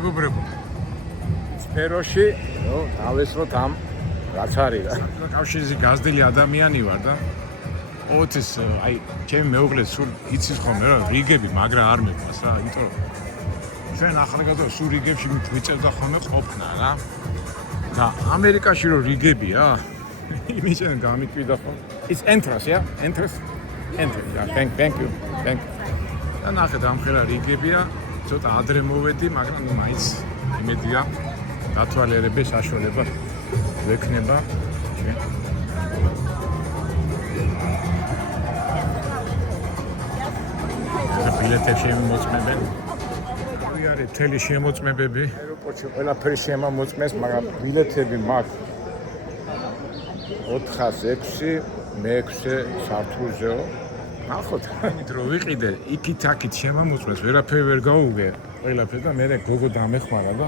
მეგობრებო. სფეროში, დავესვათ ამ რაც არის რა. კავშირზე გაზრდილი ადამიანი ვარ და ოთის აი ჩემი მეუღლე სულ იცის ხოლმე რა რიგები, მაგრამ არ მეყვას რა, იმიტომ რომ ჩვენ ახალგაზრდა სულ რიგებში მიწევდა ხოლმე ყოფნა რა. და ამერიკაში რო რიგებია, იმისენ გამიკვიდა ხოლმე. It's entrance, yeah? Entrance. Yeah, thank you. და ნახეთ ამ ხელა რიგებია, ცოტა ადრე მოვედი, მაგრამ მაინც იმედია დათვალიერების საშუალება ვექნება. ბილეთებში შემოწმებენ. არის მთელი შემოწმებები. აეროპორტში ყველაფერი შემოწმეს, მაგრამ ბილეთები მაქვს 406 მე-6 სართულზეო. ნახოთ, დრო ვიყიდე, იქით-აქით შემოწმეს, ვერაფერი ვერ გაუგე. ყველაფერი და მე გოგო დამეხმარა და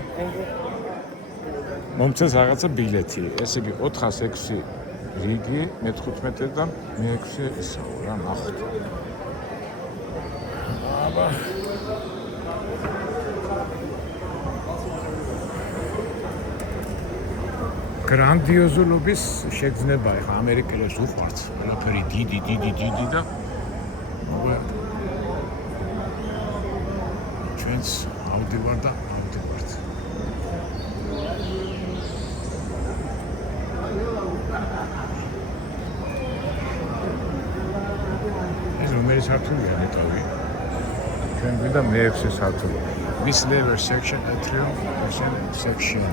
მომწეს რაღაცა ბილეთი. ესე იგი 406 რიგი, მე-15 და მე-6 ისაა რა, ნახოთ. აბა გრანდიოზულობის შეგრძნება ახლა ამერიკელებს უყვართ ყველაფერი დიდი და ჩვენს ავდივარ და ავდივართ ეს რომელი სართულია ნეტავი ჩვენ გვინდა მე-6 სართული this level section atrium section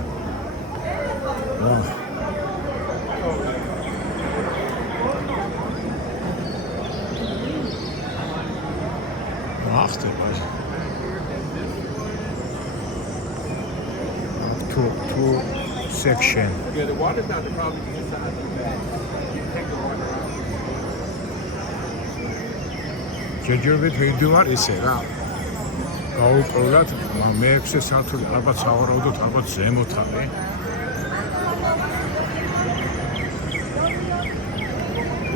to section. Yeah, the water's not the problem. You just have to take the water out. ჯერჯერობით ვიდივარ ისე რა. გაუყოლათ მე-6 სართული, ალბათ სავარაუდოდ, ალბათ ზემოთ არის.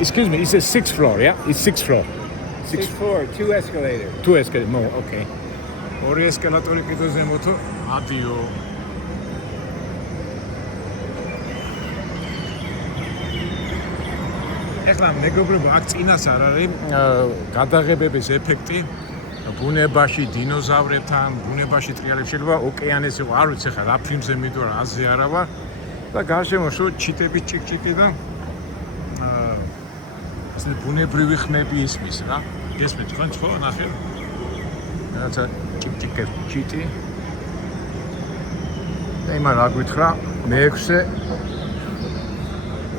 Excuse me, it's a 6th floor, yeah? It's 6th floor. 6th floor, 2 escalators. 2 escalators, no, okay. ორი ესკალატორი კიდე ზემოთო, ადიო. ეხლა მეგობრებო, აქ წინას არ არის გადაღებების ეფექტი. ბუნებაში დინოზავრებთან, ბუნებაში ტრიალებს შეიძლება ოკეანეს იყო, არ ვიცი ხა რა ფილმზე მიდوار, აზე არა ვარ. და გარშემო სულ ჩიტები ჭიკჭიკი და ასე ბუნებრივი ხმები ისმის რა. გესმით ხო, ხო, ნახე. რაცა ჭიკჭიკე ჩიტი. და იმან რა გვითხრა, მე-6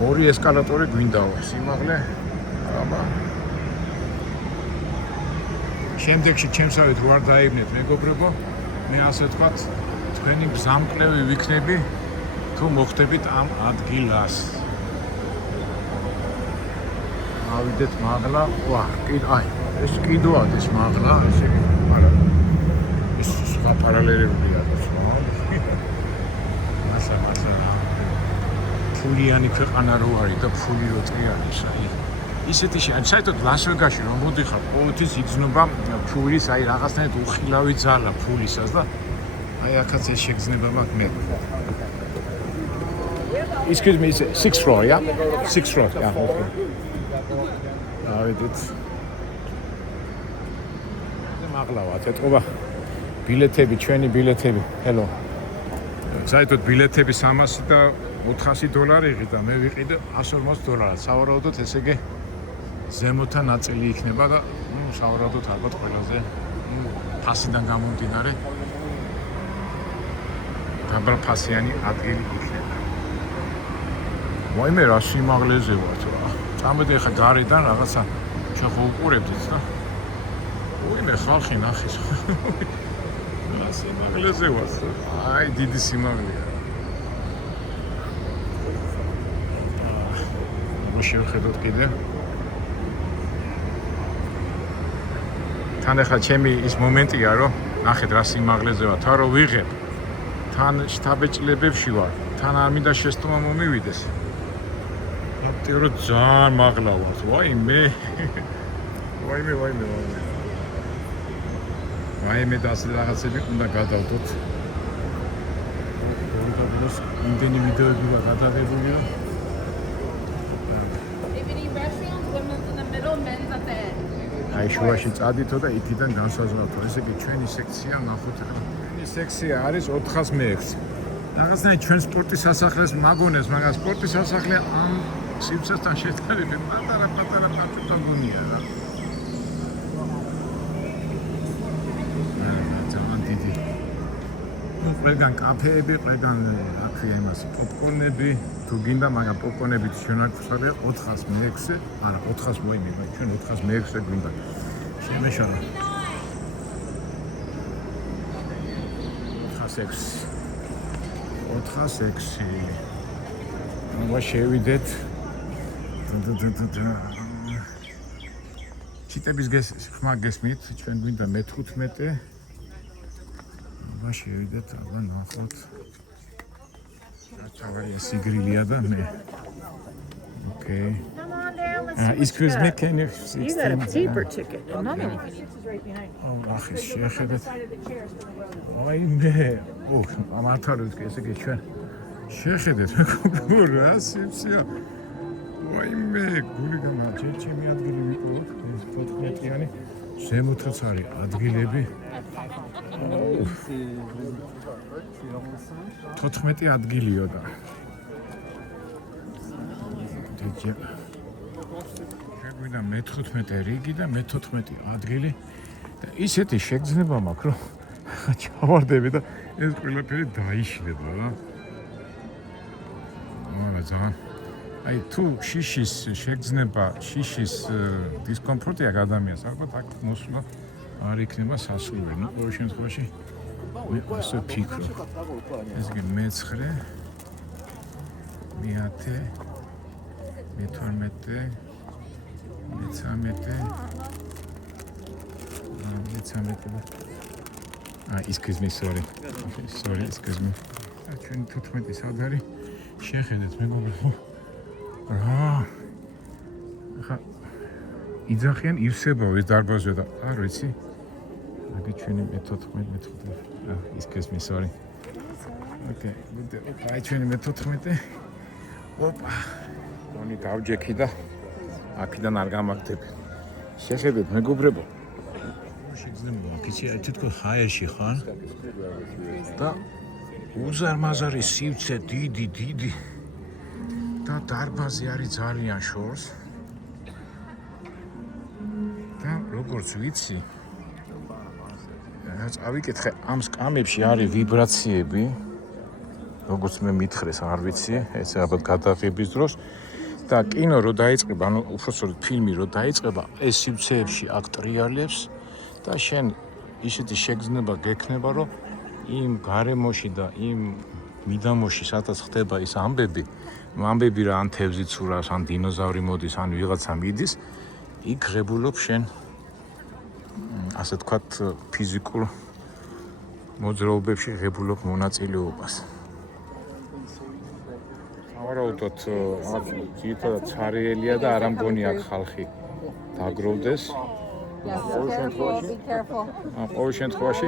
ორი ესკალატორი გვინდაო, სიმაღლე. აბა. შემდეგში ჩემსავით ვარ დაიბნეთ მეგობრებო. მე ასე ვთქვათ, თქვენი გზამკვლევი ვიქნები თუ მოხდებით ამ ადგილას. ავიდეთ მაღლა, ვა, აი, ეს კიდევ ეს მაღლა, ესე იგი, არა. ეს სხვა პარალელურია და სხვა. მასა ფულიანი ქვეყანა რო არის და ფული რო ტრიალის, აი. ისეთი საერთოდ ლას-ვეგასში რომ მოდიხარ, ყოველთვის იგრძნობა ფულის, აი რაღაცნაირად უხილავი ძალა ფულისას და აი აქაც ეს შეგრძნება მაქვს მე. Excuse me, 6th floor, yeah? 6th floor, yeah, okay. ავიდეთ. მაღლავად ეთყობა ბილეთები, ჩვენი ბილეთები. Hello. საერთოდ ბილეთები 300 და 400 დოლარი იყიდა, მე ვიყიდე $140. სავარაუდოდ ესე იგი ზემოთა ნაწილი იქნება და სავარაუდოდ ალბათ ყველაზე ფასიდან გამომდინარე დაბალფასიანი ადგილი იქნება. ვაიმე რა სიმაღლეზე ვართ რა. წამოდი ხა გარედან რაღაცა შეხო უყურებდით და ვაიმე ხალხი ნახის. რა სიმაღლეზე ვართ. აი დიდი სიმაღლეა. შევხედოთ კიდე. თან ახლა ჩემი ის მომენტია, რომ ნახეთ რა სიმაღლეზე ვარ, თან რო ვიღებ. თან შთაბეჭდილებებში ვარ. თან არ მინდა შეცდომა მომივიდეს. აბტიო რომ ძალიან მაღლა ვარ. ვაიმე. ვაიმე და ასე რაღაცები უნდა გადავდოთ. დროს იმდენი ვიდეოები გადაღებულია. აი შუაში წადითო და იქიდან განსაზღვრავთო. ესე იგი ჩვენი სექცია ნახოთ. ჩვენი სექცია არის 406. რაღაცნაირად ჩვენ სპორტის სასახლეს მაგონეს, მაგრამ სპორტის სასახლე ამ სივრცესთან შედარებით პატარა გუნია რა. ძალიან დიდი. ყველგან კაფეები, ყველგან აქია იმას პოპკორნები, თუ გინდა, მაგრამ პოპკორნებით ჩვენ აქვს 406, არა 400 მოიმება, ჩვენ 406 გვინდა. შემეშალა. 406. აბა შევიდეთ. ჩიტების ხმა გესმით, ჩვენ გვინდა მე-15. აბა შევიდეთ, აბა ნახოთ. Actually, სიგრილია და მე. Okay. Excuse me, can you You got a paper ticket. Not anything. ახის შეხედეთ. აი მე, ამათარებს კი ესე იგი ჩვენ შეხედეთ რა სიფსია. აი მე გული გამარჯე, ჩემი ადგილი ვიყოთ, ეს 14-იანი ზემოთაც არის ადგილები. 14 ადგილიო და შეგვიდა მე-15 რიგი და მე-14 ადგილი და ისეთი შეგრძნება მაქვს, რომ ჩავარდები და ეს ყველაფერი დაიშლება რა. არა ძალიან. აი თუ შიშის შეგრძნება, შიშის დისკომფორტი აქვს ადამიანს, ალბათ აქ მოსვლა არ იქნება სასურველი. ნუ ყოველ შემთხვევაში მე ასე ფიქრობ. ეს იგი მე-9, მე-10, მე-12, მე-13. Excuse me, sorry, excuse me. ჩვენ 15 სად არის? შეხედეთ მეგობრებო. რა. ხა იძახიან ივსებავ ეს დარბაზზე და არ ვიცი. აგე ჩვენი მე-14. Excuse me, sorry. Okay, აი ჩვენი მე-14. ოპა. კონი დავჯექი და აქედან არ გამაგდები. შეხედეთ მეგობრებო. შეგრძნება კიცი თითქოს ჰაერში ხარ და უზარმაზარი სივრცე დიდი და დარბაზი არის ძალიან შორს და როგორც ვიცი რაც ავიკითხე ამ სკამებში არის ვიბრაციები როგორც მე მითხრეს არ ვიცი ეს ალბათ გადაღების დროს და კინო რო დაიწყება ანუ უბრალოდ ფილმი რო დაიწყება ეს სივრცეებში აქ ტრიალებს და შენ ისეთი შეგრძნება გექნება, რომ იმ გარემოში და იმ მიდამოში, სადაც ხდება ის ამბები რა ან თევზი ცურავს, ან დინოზავრი მოდის, ან ვიღაცა მიდის, იქ ღებულობ შენ ასე თქვათ ფიზიკურ მოძრაობებში ღებულობ მონაწილეობას. სავარაუდოდ ძირითადად ცარიელია და არ ამგონი აქ ხალხი დაგროვდეს. ყოველ შემთხვევაში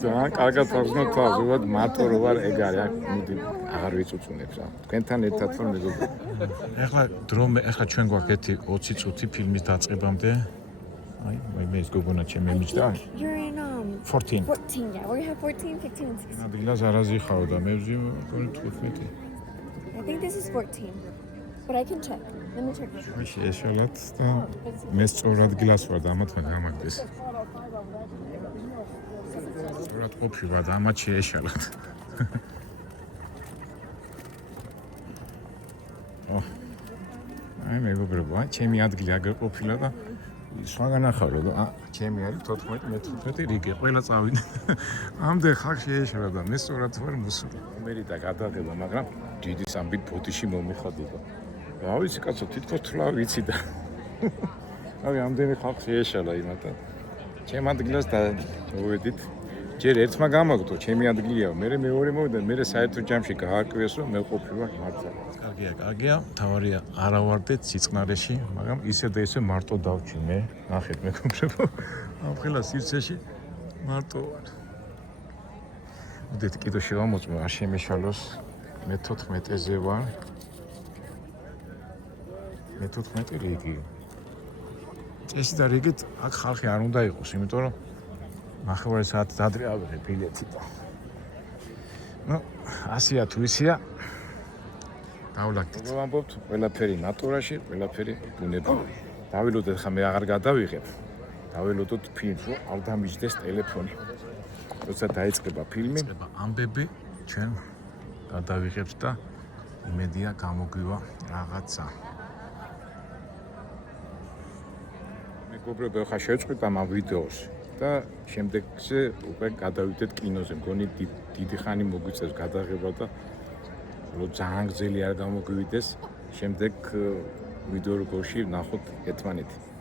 ძალიან კარგად აღზნოთ თავს, უბრალოდ მატორო ვარ ეგ არის, მოდი აღარ ვიწუწუნებს რა. თქვენთან ერთად ვარ მეგობრებო. ეხლა ჩვენ გვაქვს ერთი 20 წუთი ფილმის დაწყებამდე. აი, მე ეს გოგონა ჩემი მიჭდა. You're in 14. 14, yeah. We have 14, 15, and 16. ადგილას არაზი ხაო და მე ვზი 15. I think this is 14, but I can check. Let me check. მაშინ ეშალათ და მე სწორ ადგილას ვარ და ამათ მე გამაგდეს. სწორად ყოფილა და ამათ შეეშალათ. აი მეგობრებო, ჩემი ადგილი აგერ ყოფილა და სხვაგან ახარო და ჩემი არის 14 მე-15 რიგი, ყველა წავიდა. ამდე ხალხი შეეშალა და მე სწორად ვარ მოსული. მერიდა გადაღება, მაგრამ დიდი სამბით ფოტოში მომიხადდა. რა ვიცი კაცო, თითქოს თვლა ვიცი და აი ამდენი ხალხი შეეშალა იმათთან. ჩემ ადგილას დავედით. ჯერ ერთმა გამაგდო, ჩემი ადგილია, მე მეორე მოვიდა, მე საერთო ჯამში გააკვიეს, რომ მე ყოფილა მართლა. კარგია, თავარია არა ვარდეთ სიწყნარეში, მაგრამ ისე და ისე მარტო დავჭი მე. ნახეთ მეგობრებო, ამ ხელა სივრცეში მარტო ვარ. უდეთ კიდო შევამოწმე, არ შემეშალოს. მე 14-ზე ვარ. მე 14 რიგი. წესი და რიგით აქ ხალხი არ უნდა იყოს, იმიტომ რომ ნახევარი საათით ადრე ავიღე ბილეთი და. ნუ 100-ია თუ ისეა. დავლაგდით. ვამბობთ, ყველაფერი ნატურაში, ყველაფერი ბუნებაში. დავილოდეთ ხა მე აღარ გადავიღებ. დაველოდოთ ფილმს, რომ არ დამიჯდეს ტელეფონი. როცა დაიწყება ფილმი, იწყება ამბები, ჩვენ გადავიღებთ და იმედია გამოგვივა რაღაცა. მეგობრებო, ხა შევწყვით ამ ვიდეოს და შემდეგზე უკვე გადავიდეთ კინოზე. მგონი დიდი ხანი მოგვიწევს გადაღება და რომ ძალიან გრძელი არ გამოგვივიდეს, შემდეგ ვიდეო როგორში ვნახოთ ერთმანეთი.